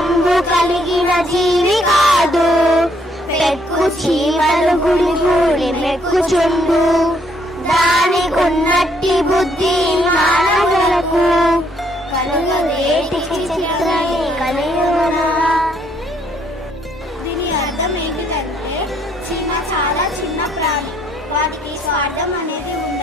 స్వార్థంబు కలిగిన జీవి కాదు. పెక్కు చీమలు గుడి గూడి మెక్కుచుండు, దానికున్నట్టి బుద్ధి మానవులకు కలుగవేటికి చిత్రమే కలియునా. దీని అర్థం ఏంటిదంటే చీమ చాలా చిన్న ప్రాణి, వాటికి స్వార్థం అనేది ఉంది.